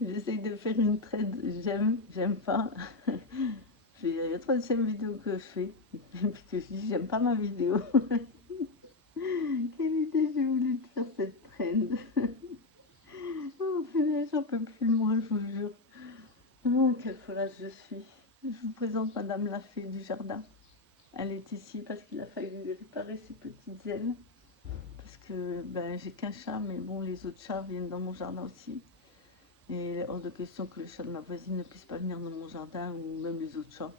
J'essaye de faire une trade, j'aime pas. C'est la troisième vidéo que je fais, puis que je dis j'aime pas ma vidéo. Quelle idée j'ai voulu de faire cette trend. Oh punaise, j'en peux plus moi, je vous jure. Oh, quelle follasse je suis. Je vous présente Madame la Fée du jardin. Elle est ici parce qu'il a fallu lui réparer ses petites ailes. Parce que ben, j'ai qu'un chat, mais bon, les autres chats viennent dans mon jardin aussi. Et il est hors de question que le chat de ma voisine ne puisse pas venir dans mon jardin ou même les autres chats.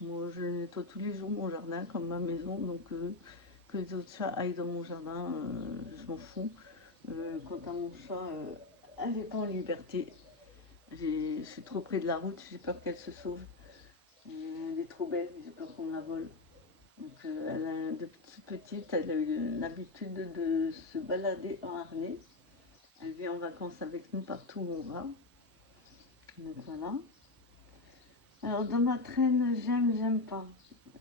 Moi, je nettoie tous les jours mon jardin comme ma maison, donc que les autres chats aillent dans mon jardin, je m'en fous. Quant à mon chat, elle n'est pas en liberté. Je suis trop près de la route, j'ai peur qu'elle se sauve. Elle est trop belle, j'ai peur qu'on la vole. Donc, depuis petite, elle a eu l'habitude de se balader en harnais. Elle vient en vacances avec nous partout où on va. Donc voilà. Alors dans ma traîne, j'aime pas.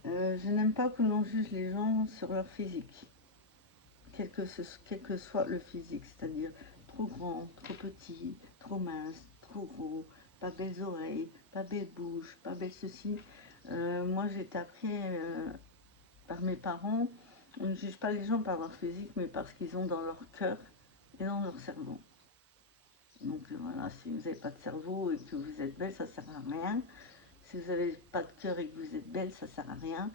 Je n'aime pas que l'on juge les gens sur leur physique, quel que soit le physique, c'est-à-dire trop grand, trop petit, trop mince, trop gros, pas belles oreilles, pas belle bouche, pas belle ceci. Moi j'ai été appris par mes parents, on ne juge pas les gens par leur physique, mais par ce qu'ils ont dans leur cœur et dans leur cerveau. Donc voilà, si vous n'avez pas de cerveau et que vous êtes belle, ça ne sert à rien. Si vous n'avez pas de cœur et que vous êtes belle, ça ne sert à rien.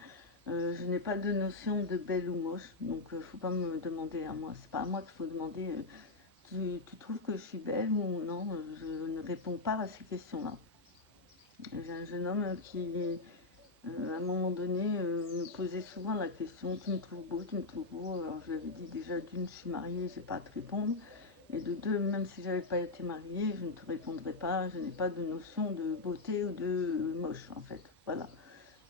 Je n'ai pas de notion de belle ou moche, donc il ne faut pas me demander à moi. C'est pas à moi qu'il faut demander tu trouves que je suis belle ou non. Je ne réponds pas à ces questions-là. J'ai un jeune homme qui, à un moment donné, me posait souvent la question tu me trouves beau, tu me trouves beau. Alors je lui avais dit déjà d'une, je suis mariée, je n'ai pas à te répondre. Et de deux, même si j'avais pas été mariée, je ne te répondrai pas. Je n'ai pas de notion de beauté ou de moche en fait. Voilà.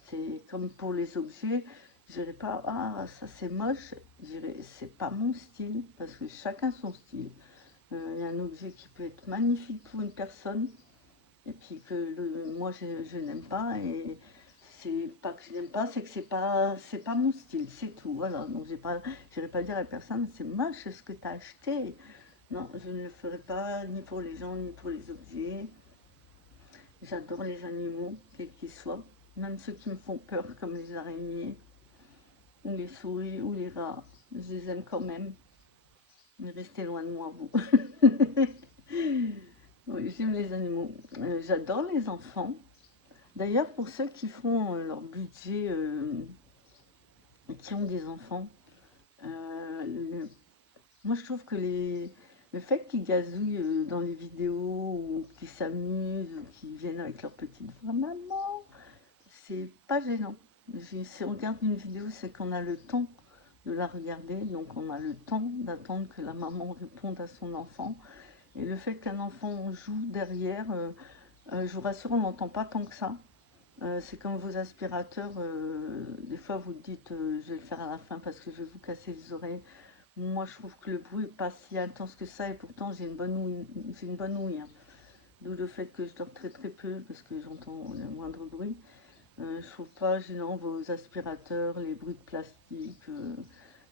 C'est comme pour les objets, je dirais pas ah ça c'est moche, je dirais c'est pas mon style parce que chacun son style. Il y a un objet qui peut être magnifique pour une personne et puis que moi je n'aime pas et c'est pas que je n'aime pas, c'est que c'est pas mon style, c'est tout. Voilà, donc j'irai pas dire à la personne c'est moche ce que tu as acheté. Non, je ne le ferai pas ni pour les gens ni pour les objets. J'adore les animaux, quels qu'ils soient, même ceux qui me font peur, comme les araignées, ou les souris, ou les rats. Je les aime quand même, mais restez loin de moi, vous. Oui, j'aime les animaux. J'adore les enfants. D'ailleurs, pour ceux qui font leur budget et qui ont des enfants, moi je trouve que le fait qu'ils gazouillent dans les vidéos, ou qu'ils s'amusent, ou qu'ils viennent avec leur petite voix, maman, c'est pas gênant. Si on regarde une vidéo, c'est qu'on a le temps de la regarder, donc on a le temps d'attendre que la maman réponde à son enfant. Et le fait qu'un enfant joue derrière, je vous rassure, on n'entend pas tant que ça. C'est comme vos aspirateurs, des fois vous dites je vais le faire à la fin parce que je vais vous casser les oreilles. Moi je trouve que le bruit n'est pas si intense que ça et pourtant j'ai une bonne ouïe. J'ai une bonne ouïe, hein. D'où le fait que je dors très très peu parce que j'entends le moindre bruit. Je trouve pas gênant vos aspirateurs, les bruits de plastique.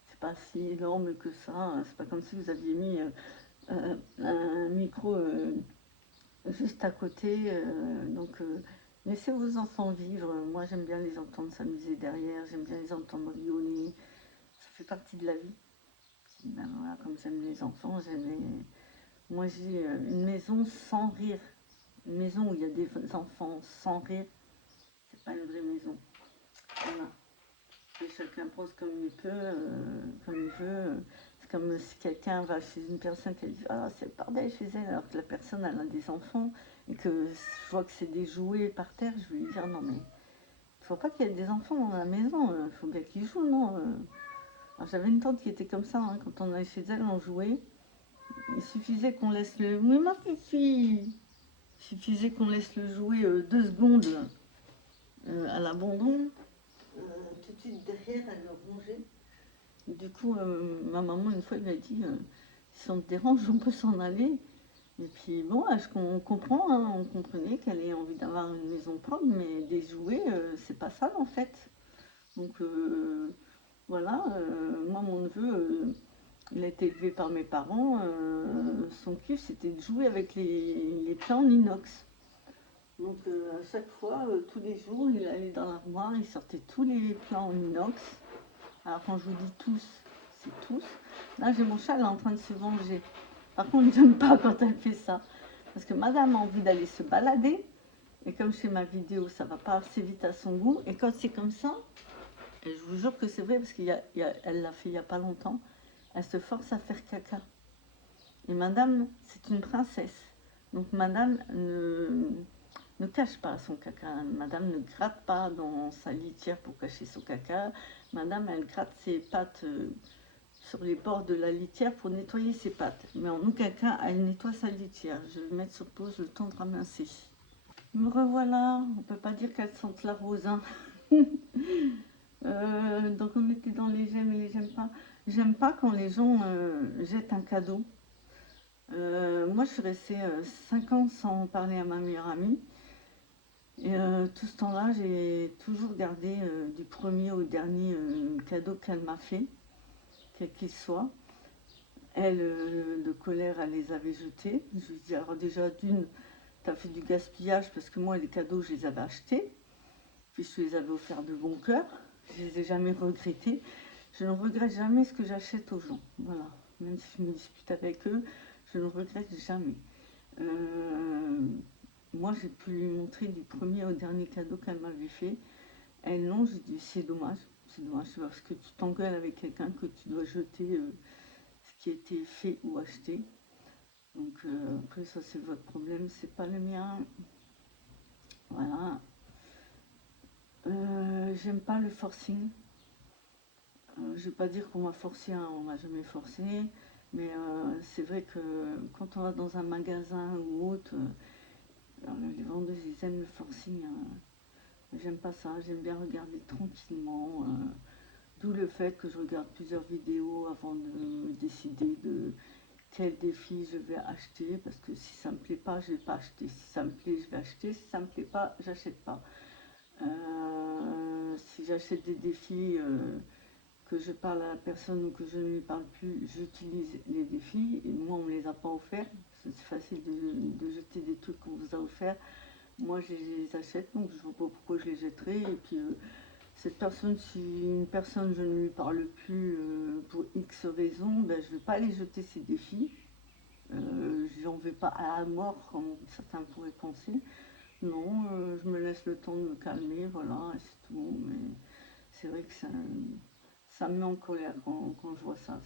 C'est pas si énorme que ça, hein. C'est pas comme si vous aviez mis un micro juste à côté. Donc laissez vos enfants vivre. Moi j'aime bien les entendre s'amuser derrière. J'aime bien les entendre rigoler. Ça fait partie de la vie. Ben, voilà, comme j'aime les enfants, moi j'ai une maison sans rire. Une maison où il y a des enfants sans rire, c'est pas une vraie maison. Voilà. Et chacun pense comme il peut, comme il veut. C'est comme si quelqu'un va chez une personne qui dit ah c'est le bordel chez elle alors que la personne elle a des enfants et que je vois que c'est des jouets par terre, je vais lui dire non mais il faut pas qu'il y ait des enfants dans la maison, il faut bien qu'ils jouent, non. Alors, j'avais une tante qui était comme ça, hein, quand on allait chez elle on jouait, il suffisait qu'on laisse le oui ma fille, il suffisait qu'on laisse le jouet 2 secondes à l'abandon, tout de suite derrière elle le rongeait. Du coup, ma maman, une fois, elle m'a dit si on te dérange, on peut s'en aller. Et puis, bon, on comprend, hein, on comprenait qu'elle ait envie d'avoir une maison propre, mais des jouets, c'est pas ça en fait. Donc, voilà, moi, mon neveu, il a été élevé par mes parents. Son kiff, c'était de jouer avec les plats en inox. Donc à chaque fois, tous les jours, il allait dans l'armoire, il sortait tous les plats en inox. Alors quand je vous dis tous, c'est tous. Là, j'ai mon chat, elle est en train de se venger. Par contre, j'aime pas quand elle fait ça. Parce que madame a envie d'aller se balader. Et comme je fais ma vidéo, ça va pas assez vite à son goût. Et quand c'est comme ça, et je vous jure que c'est vrai, parce qu'elle l'a fait il y a pas longtemps, elle se force à faire caca. Et madame, c'est une princesse. Donc madame ne cache pas son caca. Madame ne gratte pas dans sa litière pour cacher son caca. Madame, elle gratte ses pattes sur les bords de la litière pour nettoyer ses pattes. Mais en aucun cas, elle nettoie sa litière. Je vais mettre sur pause le temps de ramasser. Me revoilà. On peut pas dire qu'elle sente la rose. Hein. Donc on était dans les j'aime et les j'aime pas. J'aime pas quand les gens jettent un cadeau. Moi, je suis restée 5 ans sans parler à ma meilleure amie. Et tout ce temps-là, j'ai toujours gardé du premier au dernier cadeau qu'elle m'a fait, quel qu'il soit. Elle, de colère, elle les avait jetés. Je lui dis, alors déjà, d'une, tu as fait du gaspillage parce que moi, les cadeaux, je les avais achetés. Puis je les avais offerts de bon cœur. Je les ai jamais regrettés. Je ne regrette jamais ce que j'achète aux gens. Voilà. Même si je me dispute avec eux, je ne regrette jamais. Moi, j'ai pu lui montrer du premier au dernier cadeau qu'elle m'avait fait. Elle, non, j'ai dit, c'est dommage. C'est dommage, c'est parce que tu t'engueules avec quelqu'un que tu dois jeter ce qui a été fait ou acheté. Donc, après, ça, c'est votre problème, c'est pas le mien. Voilà. J'aime pas le forcing. Je vais pas dire qu'on m'a forcé, hein, on m'a jamais forcé. Mais c'est vrai que quand on va dans un magasin ou autre, les vendeuses, ils aiment le forcing. J'aime pas ça, j'aime bien regarder tranquillement. D'où le fait que je regarde plusieurs vidéos avant de me décider de quel défi je vais acheter. Parce que si ça me plaît pas, je vais pas acheter. Si ça me plaît, je vais acheter. Si ça me plaît pas, j'achète pas. Si j'achète des défis que je parle à la personne ou que je ne lui parle plus, j'utilise les défis. Et moi, on me les a pas offerts. C'est facile de jeter des trucs qu'on vous a offerts. Moi, je les achète, donc je ne vois pas pourquoi je les jetterais. Et puis, cette personne, si une personne, je ne lui parle plus pour X raison, ben, je ne vais pas aller jeter ces défis. Je n'en vais pas à la mort, comme certains pourraient penser. Non, je me laisse le temps de me calmer, voilà, et c'est tout. Mais c'est vrai que ça me met en colère quand je vois ça.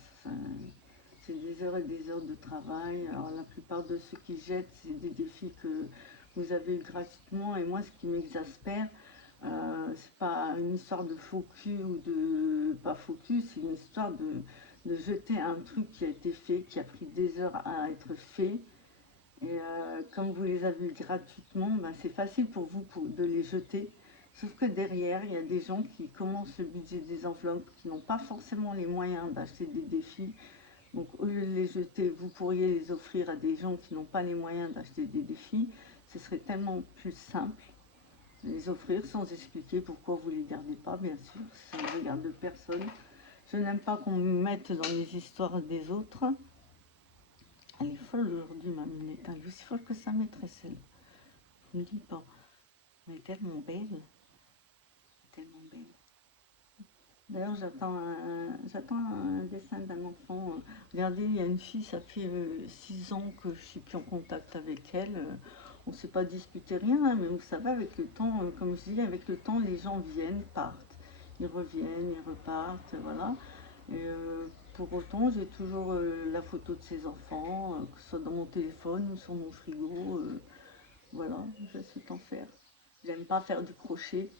C'est des heures et des heures de travail. Alors la plupart de ceux qui jettent, c'est des défis que vous avez eu gratuitement. Et moi, ce qui m'exaspère, c'est pas une histoire de faux cul ou de pas faux cul, c'est une histoire de jeter un truc qui a été fait, qui a pris des heures à être fait. Et comme vous les avez eu gratuitement, ben, c'est facile pour vous de les jeter. Sauf que derrière, il y a des gens qui commencent le budget des enveloppes, qui n'ont pas forcément les moyens d'acheter des défis. Donc au lieu de les jeter, vous pourriez les offrir à des gens qui n'ont pas les moyens d'acheter des défis. Ce serait tellement plus simple de les offrir sans expliquer pourquoi vous ne les gardez pas, bien sûr. Ça ne regarde personne. Je n'aime pas qu'on me mette dans les histoires des autres. Elle est folle aujourd'hui, ma minette. Elle est aussi folle que sa maîtresse, elle. Je ne dis pas. Elle est tellement belle. Tellement belle. D'ailleurs, j'attends un dessin d'un enfant. Regardez, il y a une fille, ça fait 6 ans que je suis plus en contact avec elle. On ne s'est pas disputé rien, hein, mais vous savez, avec le temps, comme je dis, avec le temps, les gens viennent, partent. Ils reviennent, ils repartent, voilà. Et pour autant, j'ai toujours la photo de ses enfants, que ce soit dans mon téléphone ou sur mon frigo. Voilà, je sais en faire. J'aime pas faire du crochet.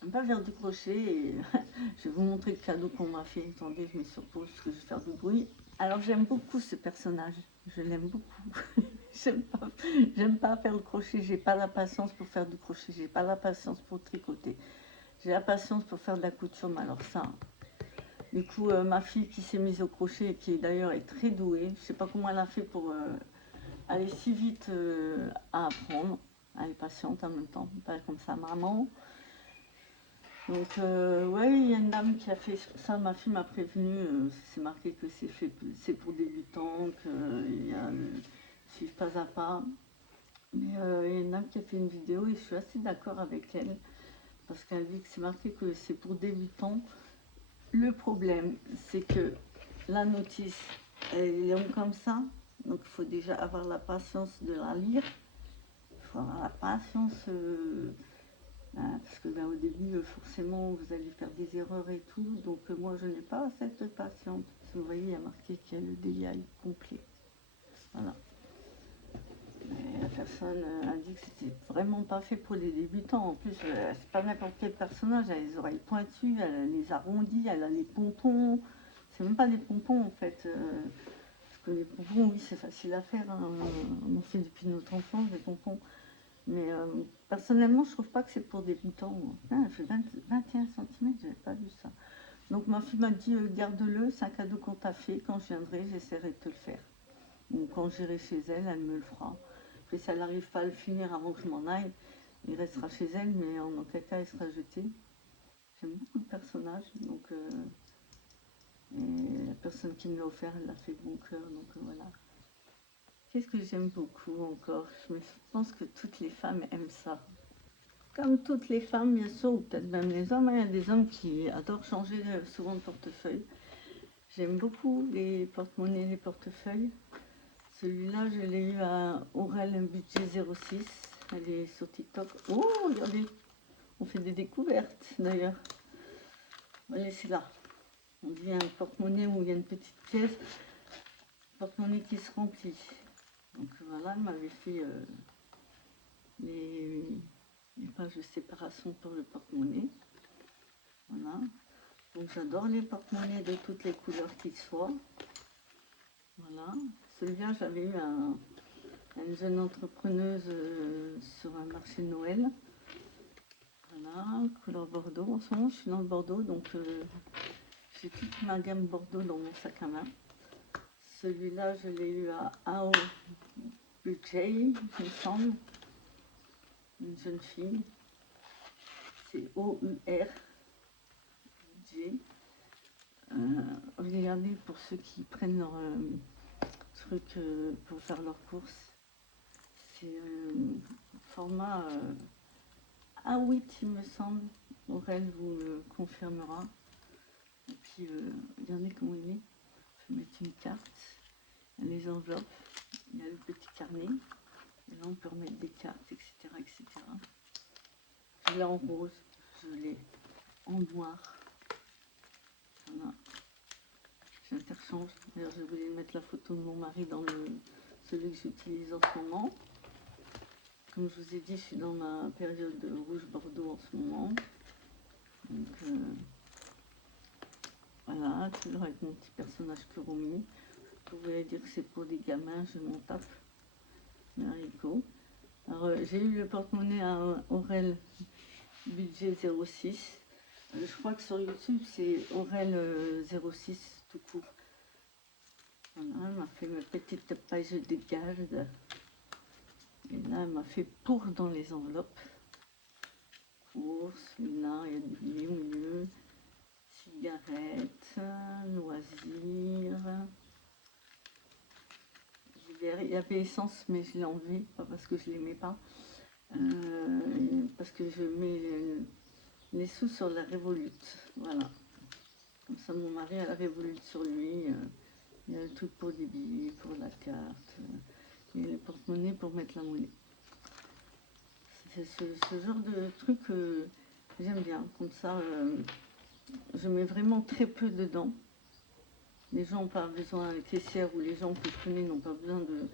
J'aime pas faire du crochet et je vais vous montrer le cadeau qu'on m'a fait. Attendez, je mets sur pause parce que je vais faire du bruit. Alors j'aime beaucoup ce personnage. Je l'aime beaucoup. j'aime pas faire le crochet. J'ai pas la patience pour faire du crochet. J'ai pas la patience pour tricoter. J'ai la patience pour faire de la couture. Mais alors ça, du coup, ma fille qui s'est mise au crochet et qui d'ailleurs est très douée. Je sais pas comment elle a fait pour aller si vite à apprendre. Elle est patiente en même temps, pas comme sa maman. Donc, ouais, il y a une dame qui a fait ça, ma fille m'a prévenu, c'est marqué que c'est pour débutants, qu'il y a suivre pas à pas. Mais il y a une dame qui a fait une vidéo et je suis assez d'accord avec elle, parce qu'elle dit que c'est marqué que c'est pour débutants. Le problème, c'est que la notice, elle est longue comme ça, donc il faut déjà avoir la patience de la lire. Il faut avoir la patience. Parce que au début, forcément, vous allez faire des erreurs et tout. Donc, moi, je n'ai pas cette patience. Vous voyez, il y a marqué qu'il y a le DI complet. Voilà. Mais la personne a dit que c'était vraiment pas fait pour les débutants. En plus, c'est pas n'importe quel personnage. Elle a les oreilles pointues, elle a les arrondis, elle a les pompons. C'est même pas des pompons, en fait. Parce que les pompons, oui, c'est facile à faire. Hein. On en fait depuis notre enfance, des pompons. Mais personnellement, je trouve pas que c'est pour débutants. Elle fait 21 cm, j'avais pas vu ça. Donc ma fille m'a dit garde-le, c'est un cadeau qu'on t'a fait. Quand je viendrai, j'essaierai de te le faire. Donc quand j'irai chez elle, elle me le fera. Après, si elle n'arrive pas à le finir avant que je m'en aille, il restera chez elle, mais en aucun cas, il sera jeté. J'aime beaucoup le personnage, donc et la personne qui me l'a offert, elle l'a fait de bon cœur, donc voilà. Qu'est-ce que j'aime beaucoup encore? Je pense que toutes les femmes aiment ça. Comme toutes les femmes, bien sûr, ou peut-être même les hommes, hein, il y a des hommes qui adorent changer souvent de portefeuille. J'aime beaucoup les porte-monnaies, les portefeuilles. Celui-là, je l'ai eu à Aurel, un budget 06. Elle est sur TikTok. Oh, regardez, on fait des découvertes d'ailleurs. On va laisser là. On dit un porte-monnaie où il y a une petite pièce, porte-monnaie qui se remplit. Donc voilà, elle m'avait fait les pages de séparation pour le porte-monnaie. Voilà. Donc j'adore les porte-monnaies de toutes les couleurs qu'ils soient. Voilà. Celui-là, j'avais eu une jeune entrepreneuse sur un marché de Noël. Voilà, couleur Bordeaux. En ce moment, je suis dans le Bordeaux, donc j'ai toute ma gamme Bordeaux dans mon sac à main. Celui-là, je l'ai eu à AO Budget, il me semble. Une jeune fille. C'est OUR Budget. Regardez pour ceux qui prennent leur truc pour faire leurs courses. C'est format A8, il me semble. Aurel vous le confirmera. Et puis, regardez comment il est. Je vais mettre une carte. Il y a les enveloppes. Il y a le petit carnet. Et là, on peut remettre des cartes, etc. etc. Je l'ai en rose. Je l'ai en noir. Voilà. J'interchange. D'ailleurs, je voulais mettre la photo de mon mari dans celui que j'utilise en ce moment. Comme je vous ai dit, je suis dans ma période de rouge Bordeaux en ce moment. Donc, voilà, toujours avec mon petit personnage Kurumi. Vous pouvez dire que c'est pour des gamins, je m'en tape. Mais haricot. Alors, j'ai eu le porte-monnaie à Aurel budget 06. Je crois que sur YouTube, c'est Aurel 06 tout court. Voilà, elle m'a fait ma petite page de garde. Et là, elle m'a fait pour dans les enveloppes. Courses, là, il y a des billets au milieu. Cigarettes, loisirs. Il y avait essence, mais je l'ai enlevé, pas parce que je ne l'aimais pas. Parce que je mets les sous sur la Revolut. Voilà. Comme ça, mon mari a la Revolut sur lui. Il y a le truc pour des billets, pour la carte. Et le porte-monnaie pour mettre la monnaie. C'est ce genre de truc que j'aime bien. Comme ça, je mets vraiment très peu dedans. Les gens n'ont pas besoin, les caissières ou les gens que je connais n'ont pas besoin de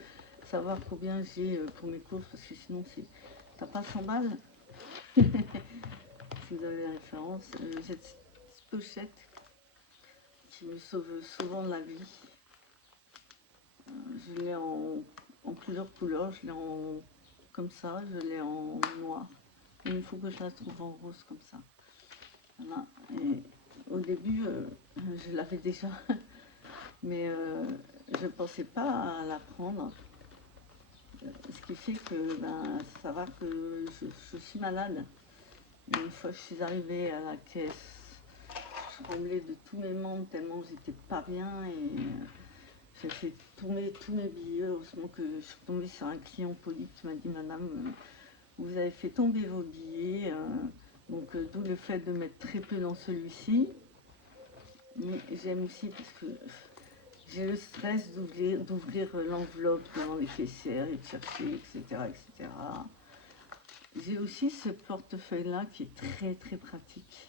savoir combien j'ai pour mes courses, parce que sinon, t'as pas 100 balles. Si vous avez la référence, cette pochette qui me sauve souvent la vie. Je l'ai en plusieurs couleurs, je l'ai en comme ça, je l'ai en noir. Et il faut que je la trouve en rose comme ça. Voilà. Et au début, je l'avais déjà, mais je ne pensais pas à la prendre. Ce qui fait que ça va que je suis malade. Et une fois que je suis arrivée à la caisse, je tremblais de tous mes membres tellement j'étais pas bien et j'ai fait tomber tous mes billets. Heureusement que je suis tombée sur un client poli qui m'a dit Madame, vous avez fait tomber vos billets, donc d'où le fait de mettre très peu dans celui-ci. Mais j'aime aussi parce que j'ai le stress d'ouvrir l'enveloppe dans les caissières et de chercher, etc., etc. J'ai aussi ce portefeuille-là qui est très très pratique.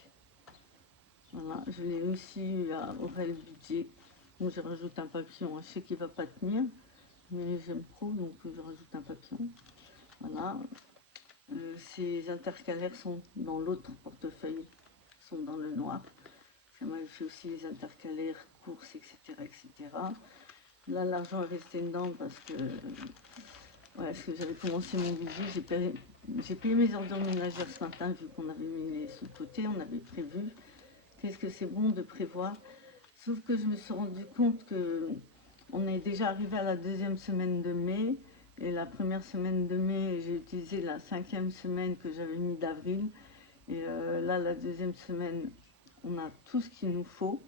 Voilà, je l'ai aussi eu à Aurel Budget. Bon, je rajoute un papillon. Je sais qu'il ne va pas tenir, mais j'aime trop, donc je rajoute un papillon. Voilà. Ces intercalaires sont dans l'autre portefeuille, sont dans le noir. Ça m'avait fait aussi les intercalaires, courses, etc., etc. Là, l'argent est resté dedans parce que, parce que j'avais commencé mon budget. J'ai payé mes ordures ménagères ce matin, vu qu'on avait mis les sous de côté, on avait prévu. Qu'est-ce que c'est bon de prévoir? Sauf que je me suis rendu compte que on est déjà arrivé à la deuxième semaine de mai. Et la première semaine de mai, j'ai utilisé la 5e semaine que j'avais mis d'avril. Et là, la deuxième semaine, on a tout ce qu'il nous faut.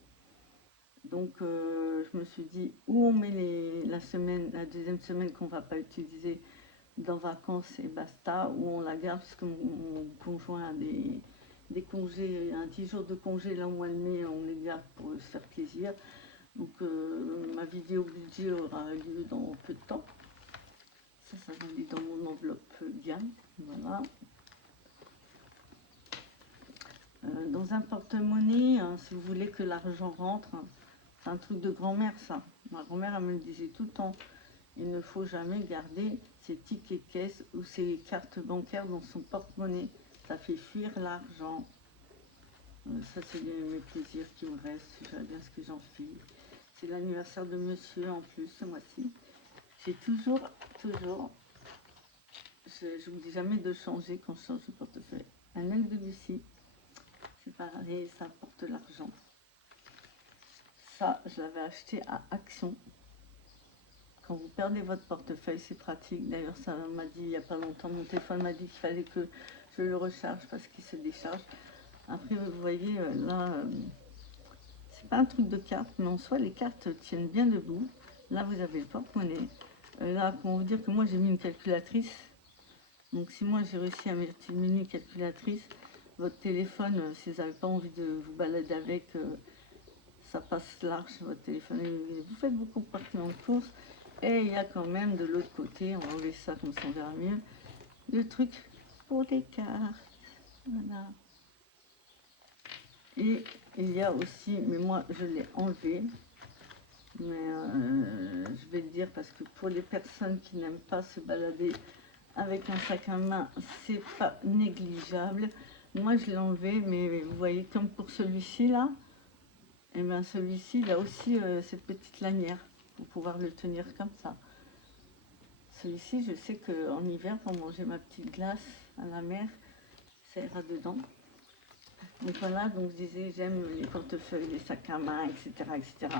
Donc, je me suis dit, où on met la deuxième semaine qu'on ne va pas utiliser dans vacances et basta, ou on la garde, parce que mon conjoint a des congés, un 10 jours de congé là au mois de mai, on les garde pour se faire plaisir. Donc, ma vidéo budget aura lieu dans peu de temps. Ça va aller dans mon enveloppe gamme. Voilà. Dans un porte-monnaie, si vous voulez que l'argent rentre, c'est un truc de grand-mère ça. Ma grand-mère, elle me le disait tout le temps. Il ne faut jamais garder ses tickets caisse ou ses cartes bancaires dans son porte-monnaie. Ça fait fuir l'argent. Ça, c'est mes plaisirs qui me restent. J'aime bien ce que j'en fais. C'est l'anniversaire de monsieur en plus ce mois-ci. J'ai toujours, je ne vous dis jamais de changer quand je change de portefeuille. Un aile de Lucie, c'est pareil, ça apporte l'argent. Ça, je l'avais acheté à Action. Quand vous perdez votre portefeuille, c'est pratique. D'ailleurs, ça m'a dit il n'y a pas longtemps, mon téléphone m'a dit qu'il fallait que je le recharge parce qu'il se décharge. Après, vous voyez, là, c'est pas un truc de carte, mais en soi, les cartes tiennent bien debout. Là, vous avez le porte-monnaie. Là, comment vous dire que moi, j'ai mis une calculatrice. Donc, si moi, j'ai réussi à mettre une mini calculatrice, votre téléphone, si vous n'avez pas envie de vous balader avec, ça passe large sur votre téléphone. Vous faites vos compartiments de course. Et il y a quand même de l'autre côté, on va enlever ça comme ça on verra mieux, le truc pour les cartes. Voilà. Et il y a aussi, mais moi je l'ai enlevé, mais je vais le dire parce que pour les personnes qui n'aiment pas se balader avec un sac à main, c'est pas négligeable. Moi je l'ai enlevé, mais vous voyez, comme pour celui-ci là, et bien celui-ci il a aussi cette petite lanière pour pouvoir le tenir comme ça. Celui-ci, je sais qu'en hiver, pour manger ma petite glace à la mer, ça ira dedans. Donc voilà, donc je disais, j'aime les portefeuilles, les sacs à main, etc. etc.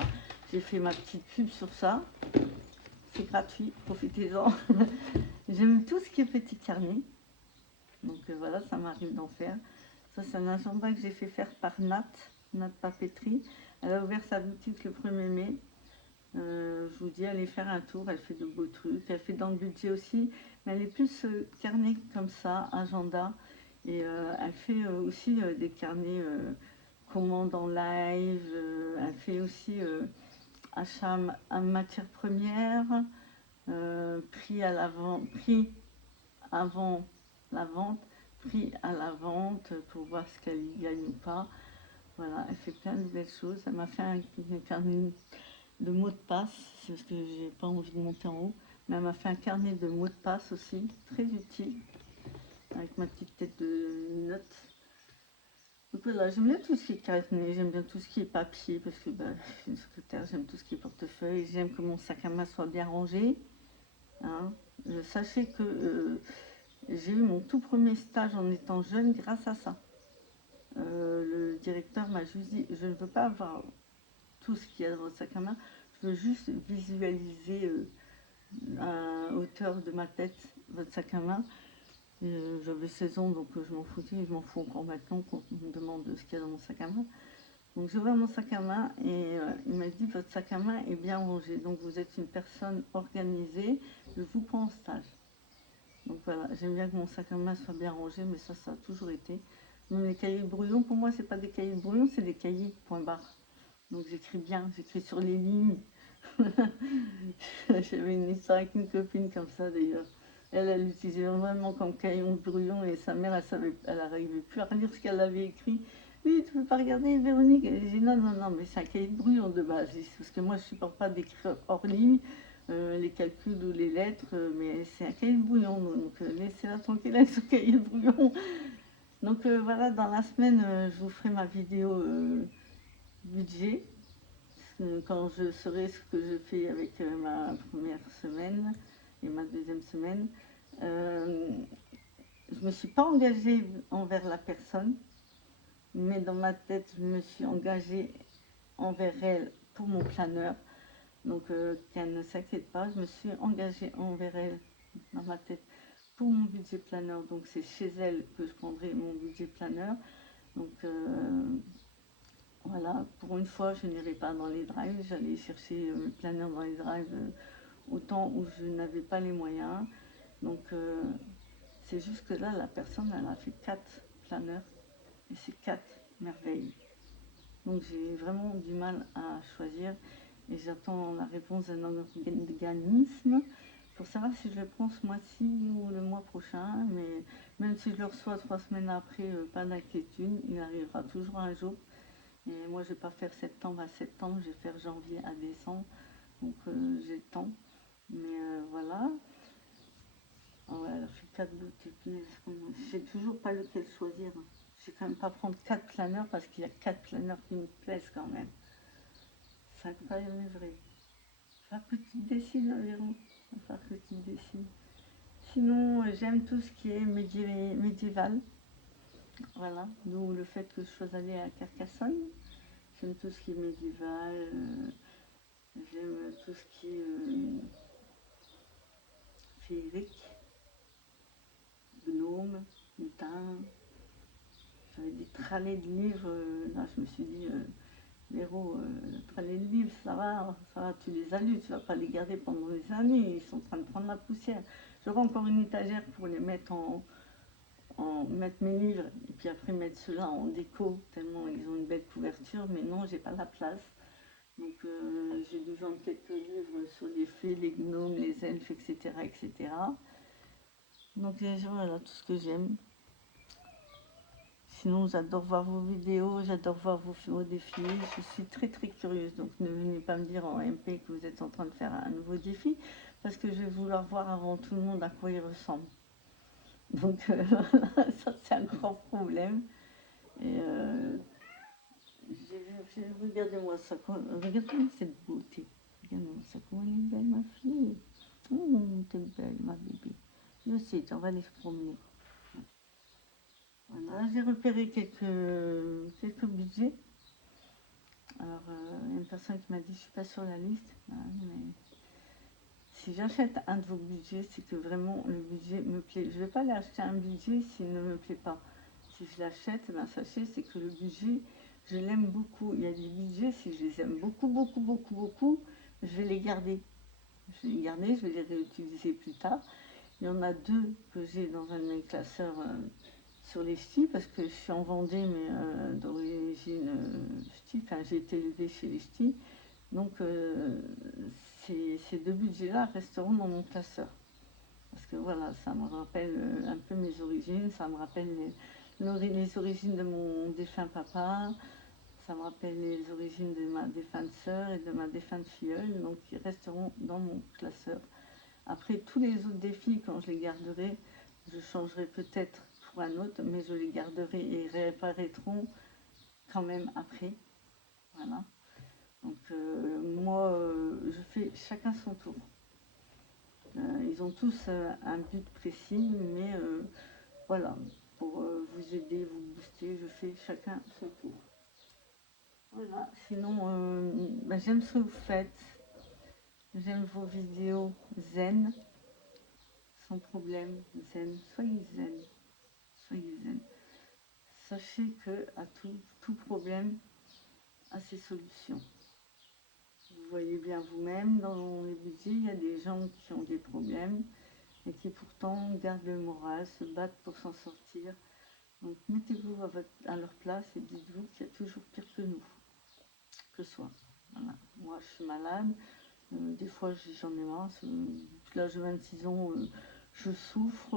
J'ai fait ma petite pub sur ça. C'est gratuit, profitez-en. J'aime tout ce qui est petit carnet. Donc voilà, ça m'arrive d'en faire. Ça, c'est un agenda que j'ai fait faire par Nat Papeterie. Elle a ouvert sa boutique le 1er mai. Je vous dis, allez faire un tour, elle fait de beaux trucs, elle fait dans le budget aussi, mais elle est plus carnet comme ça, agenda, et elle fait aussi des carnets commandes en live, elle fait aussi achat à matière première, prix à l'avant, prix avant la vente, prix à la vente pour voir ce qu'elle y gagne ou pas. Voilà, elle fait plein de belles choses. Elle m'a fait un carnet de mots de passe, c'est parce que j'ai pas envie de monter en haut, mais elle m'a fait un carnet de mots de passe aussi, très utile, avec ma petite tête de notes. Donc voilà, j'aime bien tout ce qui est carnet, j'aime bien tout ce qui est papier, parce que je suis une secrétaire, j'aime tout ce qui est portefeuille, j'aime que mon sac à main soit bien rangé. Hein. Sachez que j'ai eu mon tout premier stage en étant jeune grâce à ça. Le directeur m'a juste dit, je ne veux pas avoir tout ce qu'il y a dans votre sac à main, je veux juste visualiser à hauteur de ma tête votre sac à main. J'avais 16 ans, donc je m'en foutais, je m'en fous encore maintenant quand on me demande ce qu'il y a dans mon sac à main. Donc j'ouvre mon sac à main et il m'a dit votre sac à main est bien rangé, donc vous êtes une personne organisée, je vous prends en stage. Donc voilà, j'aime bien que mon sac à main soit bien rangé, mais ça a toujours été. Même les cahiers brouillons, pour moi, c'est pas des cahiers brouillons, c'est des cahiers point barre. Donc j'écris bien, j'écris sur les lignes. J'avais une histoire avec une copine comme ça d'ailleurs. Elle l'utilisait vraiment comme crayon brouillon et sa mère, elle n'arrivait plus à lire ce qu'elle avait écrit. Oui, tu peux pas regarder, Véronique. Elle dit non, non, non, mais c'est un cahier de brouillon de base. Parce que moi, je supporte pas d'écrire hors ligne les calculs ou les lettres, mais c'est un cahier de brouillon. Donc laissez-la tranquille avec ce cahier de brouillon. Donc voilà, dans la semaine, je vous ferai ma vidéo budget. Quand je saurai ce que je fais avec ma première semaine et ma deuxième semaine, je ne me suis pas engagée envers la personne, mais dans ma tête, je me suis engagée envers elle pour mon planeur. Donc qu'elle ne s'inquiète pas, je me suis engagée envers elle dans ma tête pour mon budget planeur. Donc c'est chez elle que je prendrai mon budget planeur. Donc voilà, pour une fois, je n'irai pas dans les drives. J'allais chercher le planeur dans les drives au temps où je n'avais pas les moyens. Donc, c'est juste que là, la personne, elle a fait 4 planeurs et c'est 4 merveilles. Donc, j'ai vraiment du mal à choisir et j'attends la réponse d'un organisme pour savoir si je le prends ce mois-ci ou le mois prochain. Mais même si je le reçois 3 semaines après, pas d'inquiétude, il arrivera toujours un jour. Et moi, je ne vais pas faire septembre à septembre, je vais faire janvier à décembre. Donc, j'ai le temps. Mais voilà. Ah ouais, elle a fait 4 boutiques. Je sais toujours pas lequel choisir. Je vais quand même pas prendre 4 planeurs parce qu'il y a 4 planeurs qui me plaisent quand même. C'est incroyable, mais vrai. Il va falloir que tu décides environ. Il va falloir que tu décides. Sinon, j'aime tout ce qui est médiéval. Voilà. D'où le fait que je sois allée à Carcassonne. J'aime tout ce qui est médiéval. J'aime tout ce qui est féerique, gnome, lutin. J'avais des tralés de livres. Là, je me suis dit, Véro, tralés de livres, ça va, tu les as lus, tu vas pas les garder pendant des années. Ils sont en train de prendre la poussière. J'aurai encore une étagère pour les mettre mettre mes livres et puis après mettre ceux-là en déco, tellement ils ont une belle couverture. Mais non, j'ai pas la place. Donc j'ai dû vendre quelques livres sur les fées, les gnomes, les elfes, etc. etc. Donc voilà tout ce que j'aime. Sinon j'adore voir vos vidéos, j'adore voir vos défis. Je suis très très curieuse. Donc ne venez pas me dire en MP que vous êtes en train de faire un nouveau défi. Parce que je vais vouloir voir avant tout le monde à quoi il ressemble. Donc ça c'est un grand problème. Et regardez-moi ça. Regardez-moi cette beauté. Regardez-moi ça. Comment elle est belle ma fille. T'es belle, ma bébé. Je sais, on va aller se promener. Voilà, j'ai repéré quelques budgets. Alors, il y a une personne qui m'a dit, je suis pas sur la liste. Voilà, mais si j'achète un de vos budgets, c'est que vraiment le budget me plaît. Je ne vais pas aller acheter un budget s'il ne me plaît pas. Si je l'achète, ben, sachez, c'est que le budget, je l'aime beaucoup. Il y a des budgets, si je les aime beaucoup, beaucoup, beaucoup, beaucoup, je vais les garder. Je vais les garder, je vais les réutiliser plus tard. Il y en a 2 que j'ai dans un de mes classeurs sur les ch'tis, parce que je suis en Vendée, mais d'origine ch'ti, enfin j'ai été élevée chez les ch'tis. Donc ces 2 budgets-là resteront dans mon classeur. Parce que voilà, ça me rappelle un peu mes origines, ça me rappelle les origines de mon défunt papa, ça me rappelle les origines de ma défunte sœur et de ma défunte filleule, donc ils resteront dans mon classeur. Après, tous les autres défis, quand je les garderai, je changerai peut-être pour un autre, mais je les garderai et ils réapparaîtront quand même après. Voilà. Donc moi, je fais chacun son tour. Ils ont tous un but précis, mais voilà, pour vous aider, vous booster, je fais chacun son tour. Voilà, sinon, j'aime ce que vous faites. J'aime vos vidéos zen. sans problème, zen, soyez zen, soyez zen. Sachez que à tout problème a ses solutions. Vous voyez bien vous-même, dans les budgets, il y a des gens qui ont des problèmes et qui pourtant gardent le moral, se battent pour s'en sortir. Donc mettez-vous à leur place et dites-vous qu'il y a toujours pire que nous, que soi. Voilà. Moi je suis malade, des fois j'en ai marre, là j'ai 26 ans, je souffre,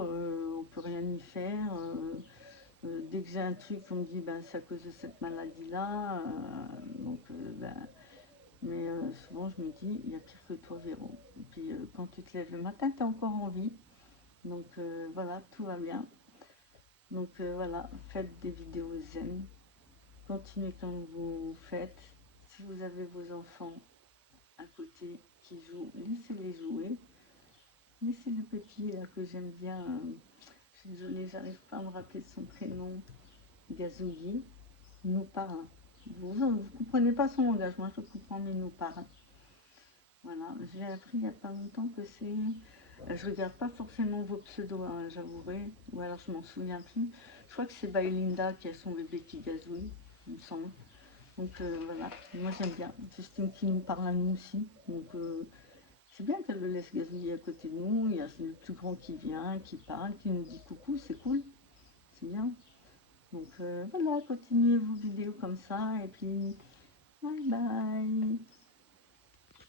on peut rien y faire. Dès que j'ai un truc, on me dit ben, c'est à cause de cette maladie-là. Mais souvent je me dis, il y a pire que toi, Véro. Et puis quand tu te lèves le matin, tu es encore en vie. Donc voilà, tout va bien. Donc voilà, faites des vidéos zen. Continuez comme vous faites. Si vous avez vos enfants à côté qui jouent, laissez-les jouer. Laissez le petit là que j'aime bien. Je suis désolée, j'arrive pas à me rappeler de son prénom. Gazouillis nous parle. Vous ne comprenez pas son langage, moi je comprends, mais il nous parle. Voilà, j'ai appris il n'y a pas longtemps que c'est... Je regarde pas forcément vos pseudos, hein, j'avouerai, ou alors je m'en souviens plus. Je crois que c'est Bailinda qui a son bébé qui gazouille, il me semble. Donc voilà, moi j'aime bien. J'estime qu'il nous parle à nous aussi. Donc c'est bien qu'elle le laisse gazouiller à côté de nous. Il y a le plus grand qui vient, qui parle, qui nous dit coucou, c'est cool. C'est bien. Donc voilà, continuez vos vidéos comme ça et puis bye bye.